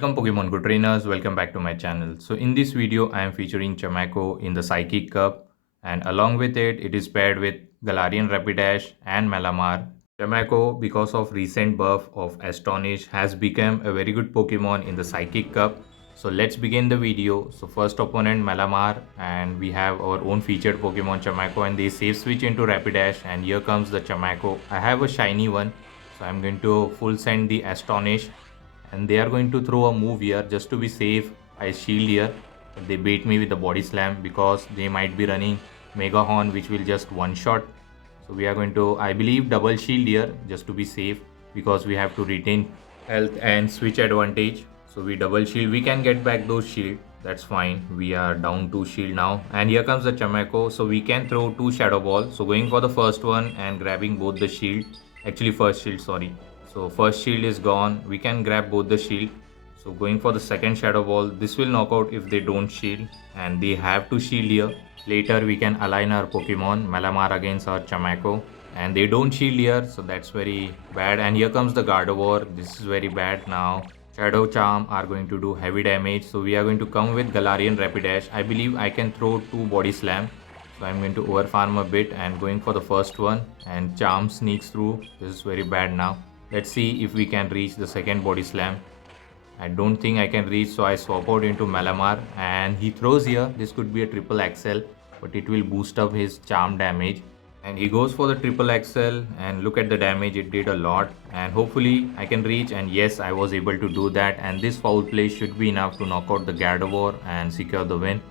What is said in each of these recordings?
Welcome Pokemon Go trainers, welcome back to my channel. So in this video I am featuring Chimecho in the Psychic Cup, and along with it, it is paired with Galarian Rapidash and Malamar. Chimecho, because of recent buff of Astonish, has become a very good Pokemon in the Psychic Cup. So let's begin the video. So first opponent Malamar, and we have our own featured Pokemon Chimecho, and they safe switch into Rapidash, and here comes the Chimecho. I have a shiny one, so I'm going to full send the Astonish, and they are going to throw a move here just to be safe. I shield here, but they bait me with the body slam because they might be running Mega Horn, which will just one shot. So we are going to, I believe, double shield here just to be safe, because we have to retain health and switch advantage. So we double shield, we can get back those shield, that's fine. We are down to shield now, and here comes the Chimecho, so we can throw two shadow balls. So going for the first one and grabbing both the shield, actually first shield, sorry. So first shield is gone, we can grab both the shield. So going for the second shadow ball, this will knock out if they don't shield, and they have to shield here. Later we can align our Pokemon Malamar against our Chimecho, and they don't shield here, so that's very bad. And here comes the Gardevoir, this is very bad. Now Shadow Charm are going to do heavy damage, so we are going to come with Galarian Rapidash. I believe I can throw two body slam, so I'm going to overfarm a bit and going for the first one, and Charm sneaks through. This is very bad now. Let's see if we can reach the second body slam. I don't think I can reach, so I swap out into Malamar, and he throws here. This could be a triple axel, but it will boost up his charm damage. And he goes for the triple axel, and look at the damage, it did a lot. And hopefully I can reach, and yes, I was able to do that. And this foul play should be enough to knock out the Gardevoir and secure the win.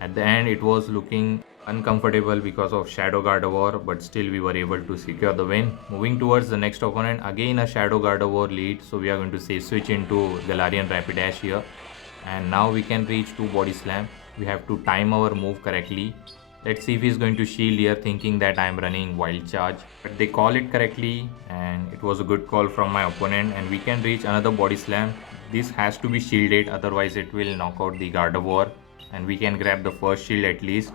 At the end, it was looking uncomfortable because of Shadow Gardevoir, but still we were able to secure the win. Moving towards the next opponent, again a Shadow Gardevoir lead, so we are going to say switch into Galarian Rapidash here. And now we can reach two body slam. We have to time our move correctly. Let's see if he's going to shield here, thinking that I'm running wild charge, but they call it correctly, and it was a good call from my opponent. And we can reach another body slam. This has to be shielded, otherwise it will knock out the Gardevoir, and we can grab the first shield at least.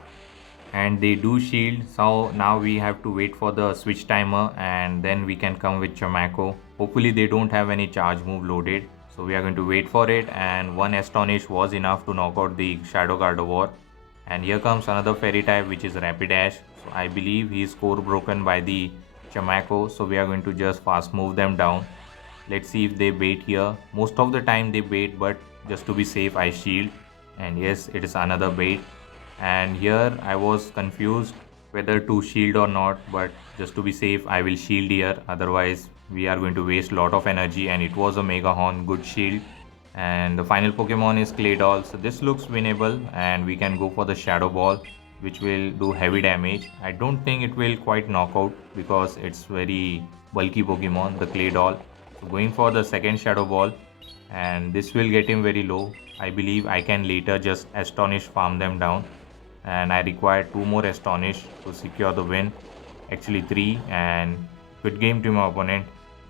And they do shield, so now we have to wait for the switch timer, and then we can come with Chimecho. Hopefully they don't have any charge move loaded, so we are going to wait for it, and one Astonish was enough to knock out the Shadow Gardevoir. And here comes another fairy type, which is Rapidash. So I believe he is core broken by the Chimecho, so we are going to just fast move them down. Let's see if they bait here. Most of the time they bait, but just to be safe I shield, and yes, it is another bait. And here I was confused whether to shield or not, but just to be safe I will shield here, otherwise we are going to waste a lot of energy. And it was a Mega Horn, good shield. And the final Pokemon is Claydol, so this looks winnable, and we can go for the Shadow Ball, which will do heavy damage. I don't think it will quite knock out because it's very bulky Pokemon, the Claydol. So going for the second Shadow Ball, and this will get him very low. I believe I can later just Astonish farm them down, and I require two more Astonish to secure the win, actually three. And good game to my opponent.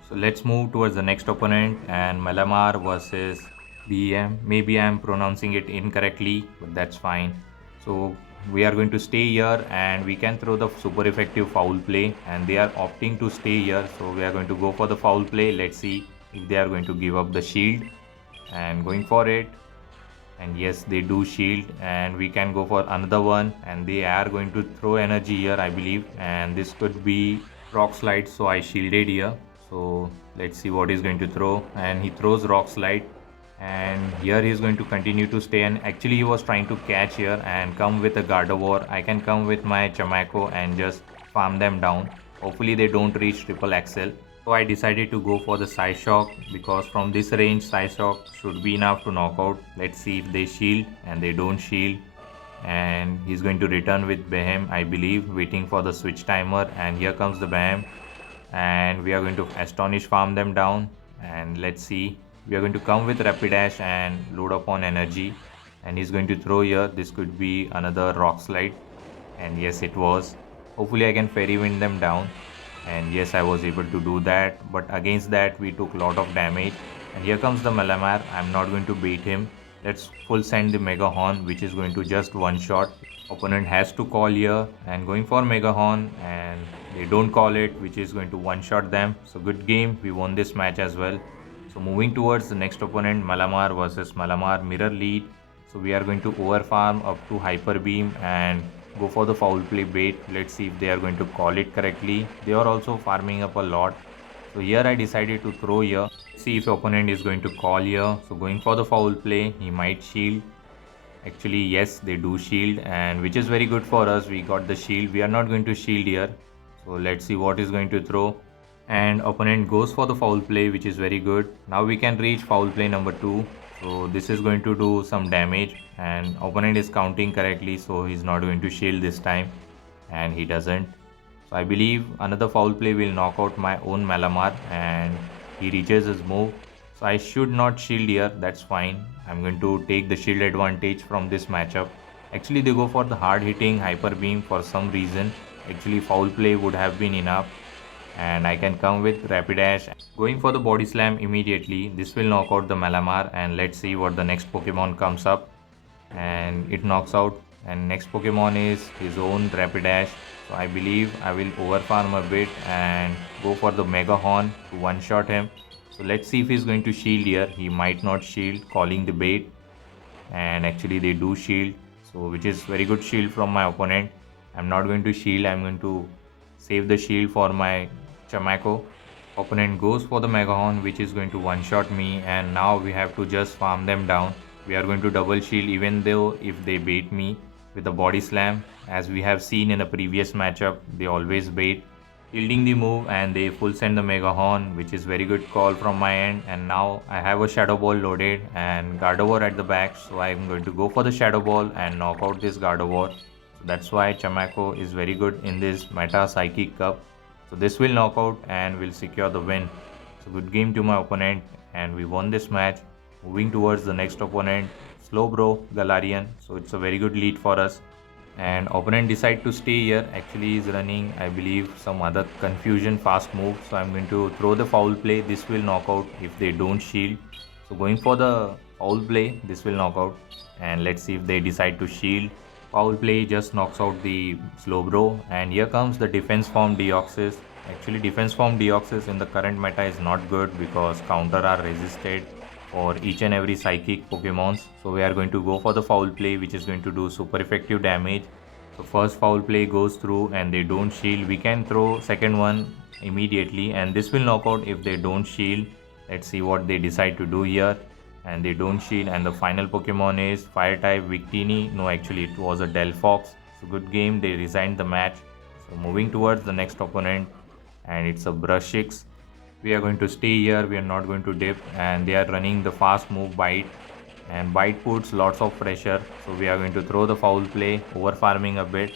So let's move towards the next opponent, and Malamar versus BM. Maybe I am pronouncing it incorrectly, but that's fine. So we are going to stay here, and we can throw the super effective foul play, and they are opting to stay here, so we are going to go for the foul play. Let's see if they are going to give up the shield, and going for it. And yes, they do shield, and we can go for another one, and they are going to throw energy here, I believe, and this could be rock slide, so I shielded here. So let's see what he's going to throw, and he throws rock slide, and here he's going to continue to stay. And actually he was trying to catch here and come with a Gardevoir. I can come with my Chimecho and just farm them down. Hopefully they don't reach triple axel. So I decided to go for the Psyshock, because from this range Psyshock should be enough to knock out. Let's see if they shield, and they don't shield. And he's going to return with Behem, I believe, waiting for the switch timer. And here comes the Behem, and we are going to Astonish farm them down. And let's see, we are going to come with Rapidash and load up on energy, and he's going to throw here. This could be another rock slide, and yes, it was. Hopefully I can fairy wind them down, and yes, I was able to do that. But against that we took a lot of damage. And here comes the Malamar. I'm not going to bait him. Let's full send the Mega Horn, which is going to just one shot. Opponent has to call here, and going for Mega Horn, and they don't call it, which is going to one shot them. So good game, we won this match as well. So So moving towards the next opponent, Malamar versus Malamar mirror lead. So we are going to overfarm up to Hyper Beam and go for the foul play bait. Let's see if they are going to call it correctly. They are also farming up a lot. So here I decided to throw here. See if opponent is going to call here. So going for the foul play, he might shield. Actually, yes, they do shield, and which is very good for us. We got the shield. We are not going to shield here. So let's see what is going to throw. And opponent goes for the foul play, which is very good. Now we can reach foul play number 2. So this is going to do some damage, and opponent is counting correctly, so he's not going to shield this time, and he doesn't. So I believe another foul play will knock out my own Malamar, and he reaches his move. So I should not shield here, that's fine. I'm going to take the shield advantage from this matchup. Actually they go for the hard hitting Hyper Beam for some reason. Actually foul play would have been enough, and I can come with Rapidash. Going for the body slam immediately. This will knock out the Malamar, and let's see what the next Pokemon comes up. And it knocks out, and next Pokemon is his own Rapidash. So I believe I will overfarm a bit and go for the Mega Horn to one-shot him. So let's see if he's going to shield here. He might not shield, calling the bait. And actually they do shield. So which is very good shield from my opponent. I'm not going to shield. I'm going to save the shield for my Chimecho. Opponent goes for the Mega Horn, which is going to one-shot me. And now we have to just farm them down. We are going to double shield even though if they bait me with a body slam. As we have seen in the previous matchup, they always bait. Shielding the move, and they full send the Mega Horn, which is very good call from my end. And now I have a Shadow Ball loaded and Gardevoir at the back. So I'm going to go for the Shadow Ball and knock out this Gardevoir. So that's why Chimecho is very good in this Meta Psychic Cup. So this will knock out and will secure the win. So good game to my opponent, and we won this match. Moving towards the next opponent, Slowbro Galarian. So it's a very good lead for us. And opponent decide to stay here. Actually is running, I believe, some other confusion fast move. So I'm going to throw the foul play. This will knock out if they don't shield. So going for the foul play, this will knock out. And let's see if they decide to shield. Foul play just knocks out the Slowbro. And here comes the defense form Deoxys. Actually defense form Deoxys in the current meta is not good because counter are resisted for each and every psychic Pokemons. So we are going to go for the foul play, which is going to do super effective damage. So first foul play goes through and they don't shield. We can throw second one immediately, and this will knock out if they don't shield. Let's see what they decide to do here. And they don't shield, and the final Pokemon is fire type Victini. No, actually it was a Delphox. So good game, they resigned the match. So moving towards the next opponent, and it's a Brushix. We are going to stay here, we are not going to dip, and they are running the fast move Bite, and Bite puts lots of pressure. So we are going to throw the foul play, over farming a bit.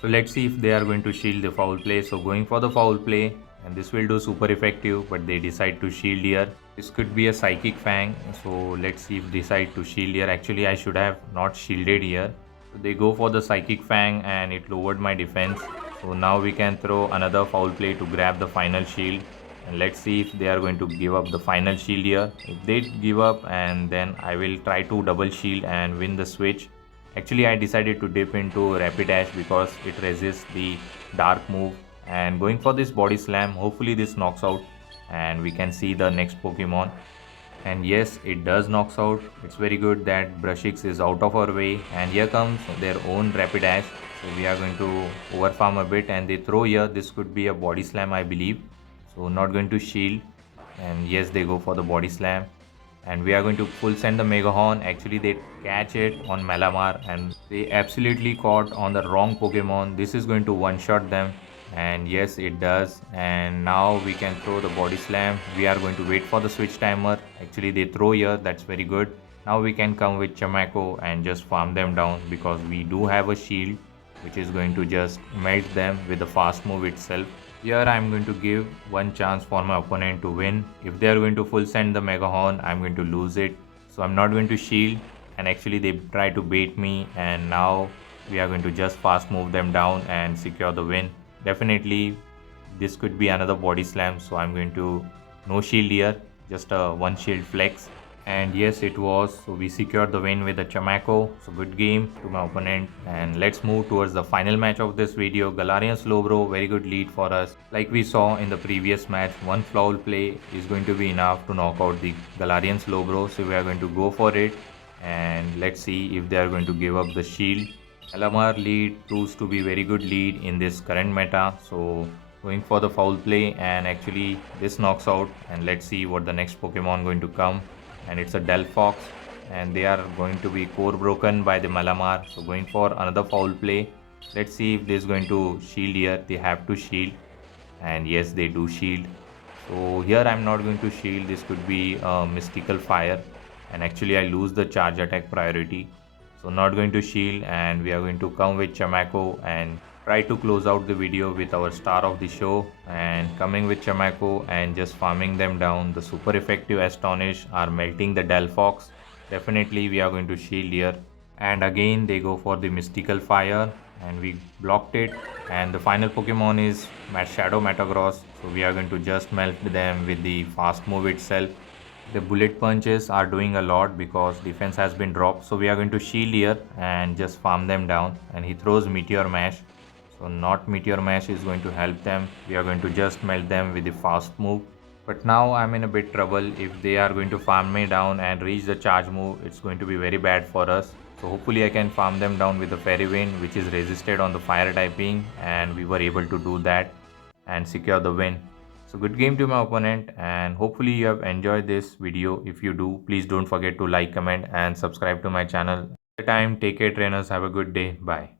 So let's see if they are going to shield the foul play. So going for the foul play, and this will do super effective, but they decide to shield here. This could be a Psychic Fang, so let's see if they decide to shield here. Actually I should have not shielded here. So they go for the Psychic Fang and it lowered my defense. So now we can throw another foul play to grab the final shield. And let's see if they are going to give up the final shield here. If they give up, and then I will try to double shield and win the switch. Actually I decided to dip into Rapidash because it resists the dark move, and going for this body slam. Hopefully this knocks out and we can see the next Pokemon. And yes, it does knocks out. It's very good that Brushix is out of our way, and here comes their own Rapidash. So we are going to overfarm a bit, and they throw here. This could be a body slam, I believe. So not going to shield, and yes, they go for the body slam, and we are going to full send the Mega Horn. Actually they catch it on Malamar, and they absolutely caught on the wrong Pokemon. This is going to one shot them, and yes it does. And now we can throw the body slam. We are going to wait for the switch timer. Actually they throw here, that's very good. Now we can come with Chimecho and just farm them down because we do have a shield which is going to just melt them with the fast move itself. Here I am going to give one chance for my opponent to win. If they are going to full send the Mega Horn, I am going to lose it. So I am not going to shield, and actually they try to bait me, and now we are going to just fast move them down and secure the win. Definitely this could be another body slam, so I am going to no shield here, just a one shield flex. And yes, it was. So we secured the win with the Chimecho. So good game to my opponent. And let's move towards the final match of this video. Galarian Slowbro, very good lead for us. Like we saw in the previous match, one foul play is going to be enough to knock out the Galarian Slowbro. So we are going to go for it. And let's see if they are going to give up the shield. Alamar lead proves to be very good lead in this current meta. So going for the foul play, and actually this knocks out. And let's see what the next Pokemon going to come, and it's a Delphox, and they are going to be core broken by the Malamar. So going for another foul play. Let's see if this is going to shield here. They have to shield, and yes, they do shield. So here I'm not going to shield. This could be a mystical fire, and actually I lose the charge attack priority. So not going to shield, and we are going to come with Chimecho and try to close out the video with our star of the show, and coming with Chimecho and just farming them down. The super effective Astonish are melting the Delphox. Definitely we are going to shield here, and again they go for the mystical fire, and we blocked it. And the final Pokemon is Shadow Metagross, so we are going to just melt them with the fast move itself. The bullet punches are doing a lot because defense has been dropped, so we are going to shield here and just farm them down. And he throws Meteor Mash, so not Meteor Mash is going to help them. We are going to just melt them with the fast move. But now I'm in a bit trouble. If they are going to farm me down and reach the charge move, it's going to be very bad for us. So hopefully I can farm them down with the Fairy Wind, which is resisted on the fire typing, and we were able to do that and secure the win. So good game to my opponent, and hopefully you have enjoyed this video. If you do, please don't forget to like, comment and subscribe to my channel. At the time, take care trainers, have a good day. Bye.